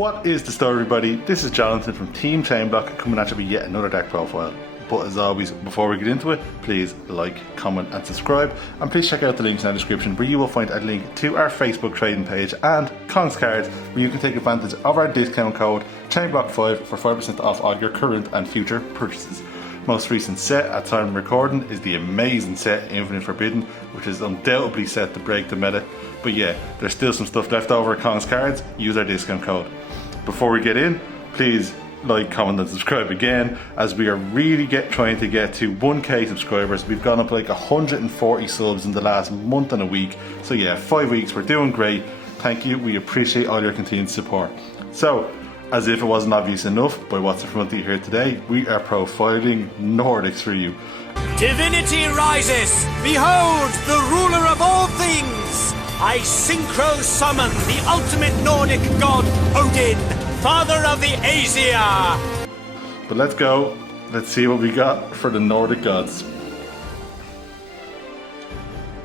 What is the story, everybody? This is Jonathan from Team ChainBlock coming at you with yet another deck profile. But as always, before we get into it, please like, comment and subscribe, and please check out the links in the description where you will find a link to our Facebook trading page and Kongs Cards, where you can take advantage of our discount code ChainBlock5 for 5% off all your current and future purchases. Most recent set at time of recording is the amazing set Infinite Forbidden, which is undoubtedly set to break the meta. But yeah, there's still some stuff left over at Kongs Cards. Use our discount code. Before we get in, please like, comment and subscribe again, as we are really trying to get to 1k subscribers. We've gone up like 140 subs in the last month and a week. So yeah, 5 weeks, we're doing great. Thank you, we appreciate all your continued support. So, as if it wasn't obvious enough by what's in front of you here today, we are profiling Nordics for you. Divinity rises! Behold, the ruler of all things! I synchro summon the ultimate Nordic god, Odin, father of the Asia! But let's go. Let's see what we got for the Nordic gods.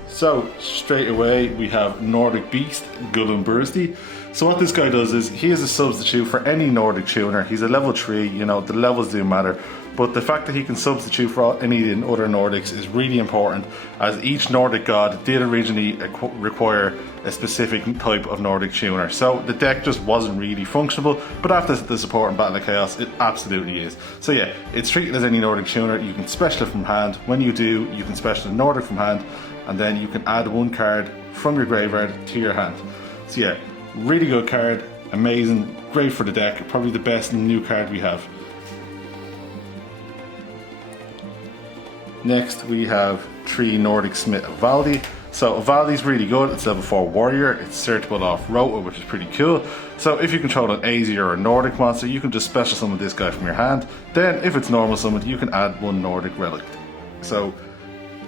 So, straight away we have Nordic Beast, Good and Bursty. So what this guy does is, he is a substitute for any Nordic tuner. He's a level 3, you know, the levels do matter. But the fact that he can substitute for any other Nordics is really important, as each Nordic god did originally require a specific type of Nordic tuner. So the deck just wasn't really functional, but after the support in Battle of Chaos, it absolutely is. So yeah, it's treated as any Nordic tuner. You can special it from hand. When you do, you can special a Nordic from hand, and then you can add one card from your graveyard to your hand. So yeah, really good card, amazing, great for the deck, probably the best new card we have. Next we have 3 Nordic Smith Valdi. So Valdi's really good, it's level 4 warrior, it's searchable off Rota, which is pretty cool. So if you control an Asia or a Nordic monster, you can just special summon this guy from your hand. Then if it's normal summoned, you can add 1 Nordic relic. So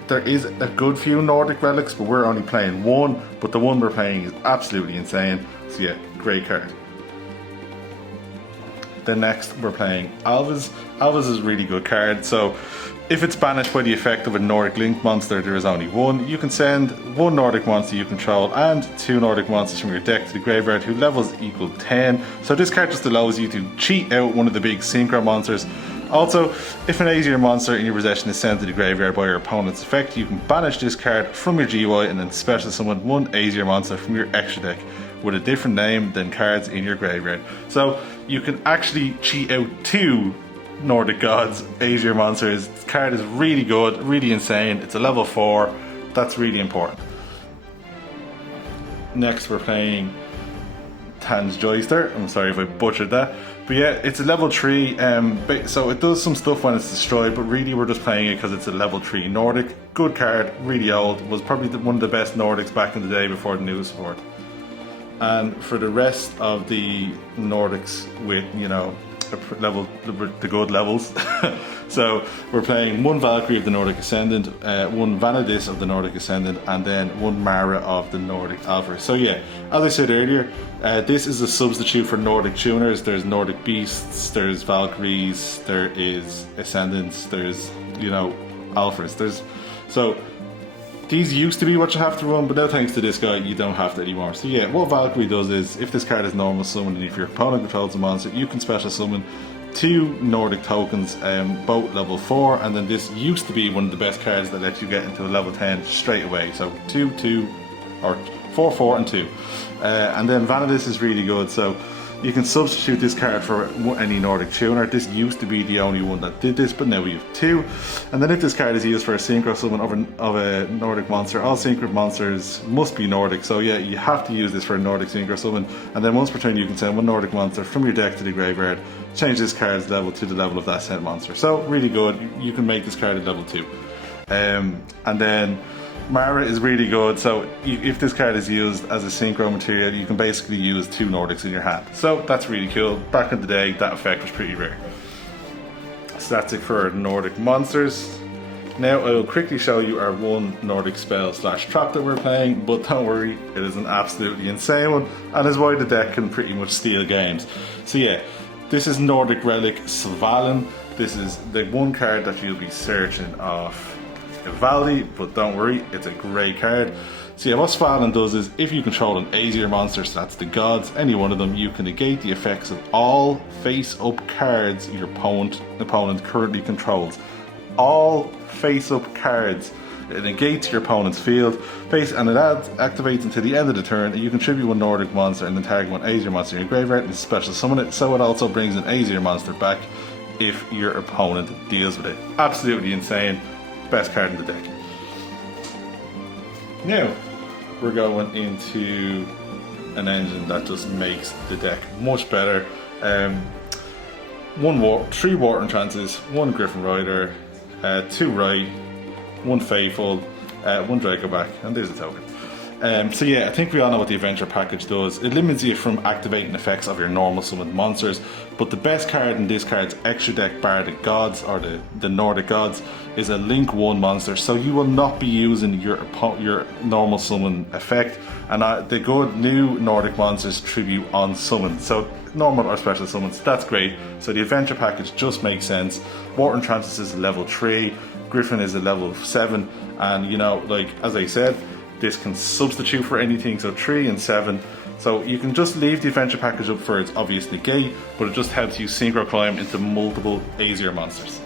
there is a good few Nordic relics, but we're only playing 1, but the one we're playing is absolutely insane. So yeah, great card. Then next we're playing Alvis. Alvis is a really good card. So if it's banished by the effect of a Nordic Link monster, there is only 1. You can send 1 Nordic monster you control and 2 Nordic monsters from your deck to the graveyard who levels equal 10. So this card just allows you to cheat out one of the big synchro monsters. Also, if an easier monster in your possession is sent to the graveyard by your opponent's effect, you can banish this card from your GUI and then special summon 1 easier monster from your extra deck with a different name than cards in your graveyard. So you can actually cheat out 2 Nordic gods, Asia monsters. This card is really good, really insane. It's a level 4. That's really important. Next we're playing Tan's Joyster. I'm sorry if I butchered that. But yeah, it's a level 3, so it does some stuff when it's destroyed, but really we're just playing it because it's a level 3 Nordic. Good card, really old, was probably one of the best Nordics back in the day before the new support. And for the rest of the Nordics with, you know, the good levels. So we're playing 1 Valkyrie of the Nordic Ascendant, 1 Vanadis of the Nordic Ascendant, and then 1 Mara of the Nordic Alpha. So yeah, as I said earlier, this is a substitute for Nordic tuners. There's Nordic Beasts, there's Valkyries, there is Ascendants, there's, you know, Alphas. So these used to be what you have to run, but now thanks to this guy, you don't have to anymore. So yeah, what Valkyrie does is, if this card is normal summoned and if your opponent controls a monster, you can special summon 2 Nordic tokens, both level 4, and then this used to be one of the best cards that lets you get into a level 10 straight away. So 2, 2, or 4, 4 and 2. And then Vanadis is really good, so you can substitute this card for any Nordic tuner. This used to be the only one that did this, but now we have 2. And then if this card is used for a synchro summon of a Nordic monster, all synchro monsters must be Nordic. So yeah, you have to use this for a Nordic synchro summon. And then once per turn you can send 1 Nordic monster from your deck to the graveyard, change this card's level to the level of that sent monster. So really good, you can make this card at level 2. And then Mara is really good, so if this card is used as a synchro material, you can basically use 2 Nordics in your hand. So that's really cool. Back in the day, that effect was pretty rare. So that's it for Nordic monsters. Now I will quickly show you our 1 Nordic spell / trap that we're playing, but don't worry, it is an absolutely insane one, and is why the deck can pretty much steal games. So yeah, this is Nordic Relic Svalin. This is the 1 card that you'll be searching off Valdi, but don't worry, it's a great card. So yeah, what Svalin does is, if you control an Aesir monster, so that's the gods, any one of them, you can negate the effects of all face-up cards your opponent currently controls. All face-up cards. It negates your opponent's field, and it activates until the end of the turn, and you contribute one Nordic monster and then target one Aesir monster in your graveyard and special summon it, so it also brings an Aesir monster back if your opponent deals with it. Absolutely insane. Best card in the deck. Now, we're going into an engine that just makes the deck much better. 3 Water Entrances, 1 Griffin Rider, 2 Rai, 1 Faithful, 1 Dracoback, and there's a token. So yeah, I think we all know what the adventure package does. It limits you from activating effects of your normal summoned monsters, but the best card in this card's extra deck, bar the gods, or the Nordic gods, is a Link 1 monster, so you will not be using your normal summon effect, and the good new Nordic monsters tribute on summon, so normal or special summons, that's great. So the adventure package just makes sense. Water Entrances is level 3, Griffin is a level 7, and you know, like as I said, this can substitute for anything, so 3 and 7. So you can just leave the adventure package up for its obvious negate, but it just helps you synchro climb into multiple Aesir monsters.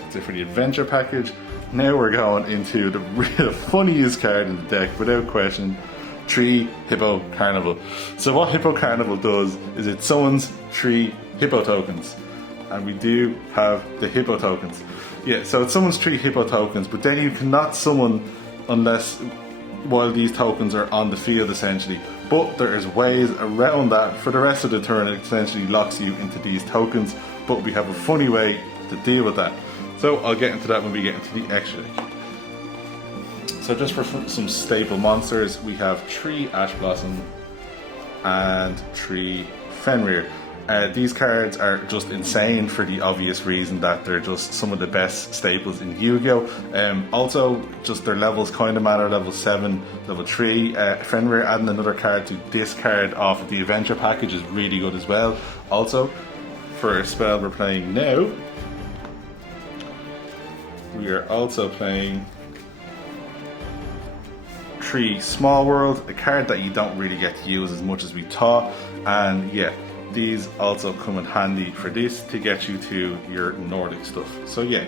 That's it for the adventure package. Now we're going into the funniest card in the deck, without question. 3 Hippo Carnival. So what Hippo Carnival does is it summons 3 Hippo tokens. And we do have the Hippo tokens. Yeah, so it summons 3 Hippo tokens, but then you cannot summon unless while these tokens are on the field, essentially. But there's ways around that. For the rest of the turn, it essentially locks you into these tokens, but we have a funny way to deal with that. So I'll get into that when we get into the extra deck. So just for some staple monsters, we have 3 Ash Blossom and 3 Fenrir. These cards are just insane for the obvious reason that they're just some of the best staples in Yu-Gi-Oh! Also, just their levels kind of matter. Level 7, level 3. Fenrir adding another card to discard off of the adventure package is really good as well. Also, for a spell we're playing now, we are also playing 3 Small World, a card that you don't really get to use as much as we thought, and yeah, these also come in handy for this to get you to your Nordic stuff. So yeah,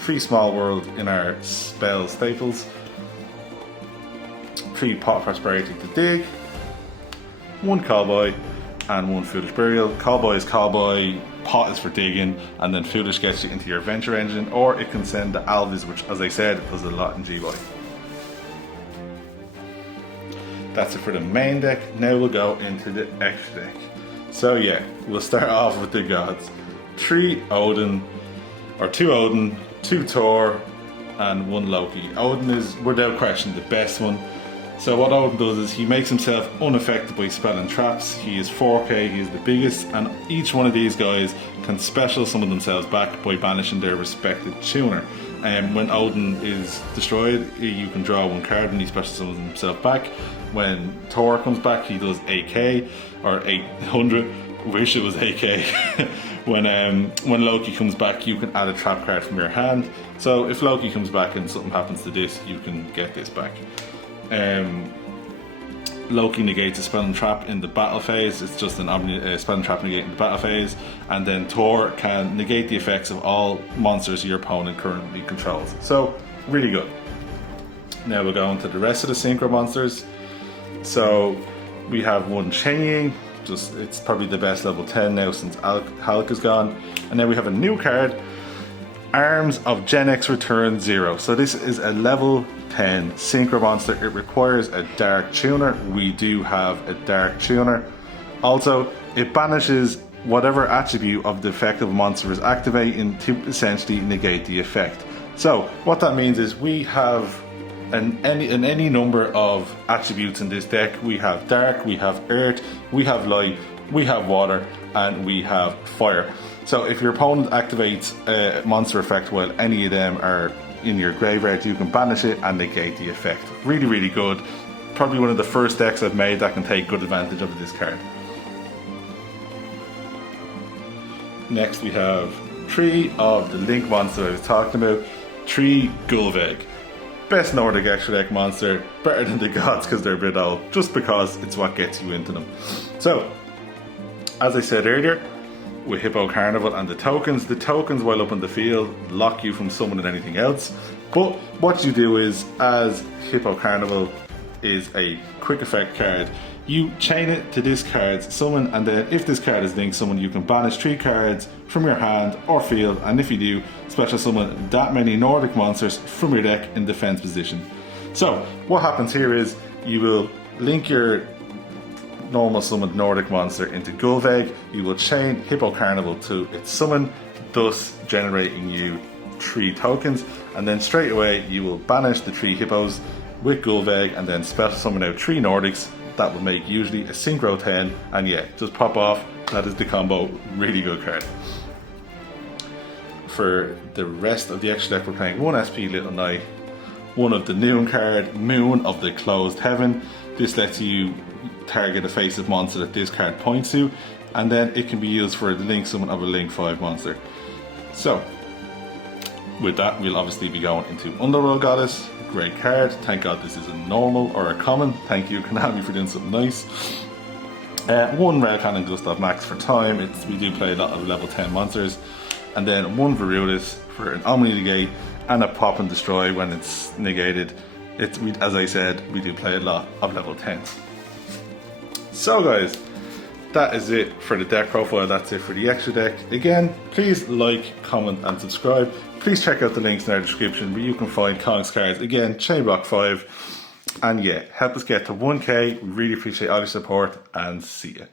3 Small World in our spell staples, 3 Pot Prosperity to dig, 1 Cowboy, and 1 Foolish Burial. Cowboy is Cowboy, Pot is for digging, and then Foolish gets you into your adventure engine, or it can send the Alvis, which as I said does a lot in GY. That's it for the main deck. Now we'll go into the extra deck. So yeah, we'll start off with the gods. 2 Odin, 2 Thor, and 1 Loki. Odin is without question the best one. So what Odin does is he makes himself unaffected by spell and traps. He is 4k, he is the biggest, and each one of these guys can special summon themselves back by banishing their respective tuner. When Odin is destroyed, you can draw 1 card and he special summons himself back. When Thor comes back, he does 8k or 800. Wish it was 8k. When Loki comes back, you can add a trap card from your hand. So if Loki comes back and something happens to this, you can get this back. Loki negates a spell and trap in the battle phase. It's just a spell and trap negate in the battle phase. And then Thor can negate the effects of all monsters your opponent currently controls. So really good. Now we'll go into the rest of the synchro monsters. So we have 1 Chen-Ying, it's probably the best level 10 now since Hulk is gone. And then we have a new card, Arms of Gen X Return 0. So this is a level 10 synchro monster. It requires a dark tuner. We do have a dark tuner. Also, it banishes whatever attribute of the effect of a monster is activating to essentially negate the effect. So what that means is we have any number of attributes in this deck. We have dark, we have earth, we have light, we have water, and we have fire. So if your opponent activates a monster effect while any of them are in your graveyard, you can banish it and negate the effect. Really, really good. Probably one of the first decks I've made that can take good advantage of this card. Next we have 3 of the Link monster I was talking about, 3 Gulveg. best Nordic extra deck monster, better than the gods because they're a bit old, just because it's what gets you into them. So, as I said earlier, with Hippo Carnival and the tokens while up on the field lock you from summoning anything else. But what you do is, as Hippo Carnival is a quick effect card, you chain it to this card's summon, and then if this card is linked summon, you can banish 3 cards from your hand or field, and if you do, special summon that many Nordic monsters from your deck in defense position. So what happens here is you will link your normal summoned Nordic monster into Gulveg, you will chain Hippo Carnival to its summon, thus generating you 3 tokens, and then straight away you will banish the 3 hippos with Gulveg and then special summon out 3 Nordics. That will make usually a synchro 10, and yeah, just pop off. That is the combo. Really good card. For the rest of the extra deck, we're playing 1 SP Little Knight, 1 of the Noon card, Moon of the Closed Heaven. This lets you target a face-up monster that this card points to, and then it can be used for the link summon of a link 5 monster. So, with that, we'll obviously be going into Underworld Goddess. Great card. Thank God this is a normal or a common. Thank you, Konami, for doing something nice. 1 Rare Cannon Gustav Max for time. We do play a lot of level 10 monsters. And then 1 Varudis for an Omni Negate and a Pop and Destroy when it's negated. As I said, we do play a lot of level 10s. So guys, that is it for the deck profile. That's it for the extra deck. Again, please like, comment and subscribe. Please check out the links in our description where you can find Kong's cards. Again, ChainBlock 5. And yeah, help us get to 1k. We really appreciate all your support, and see ya.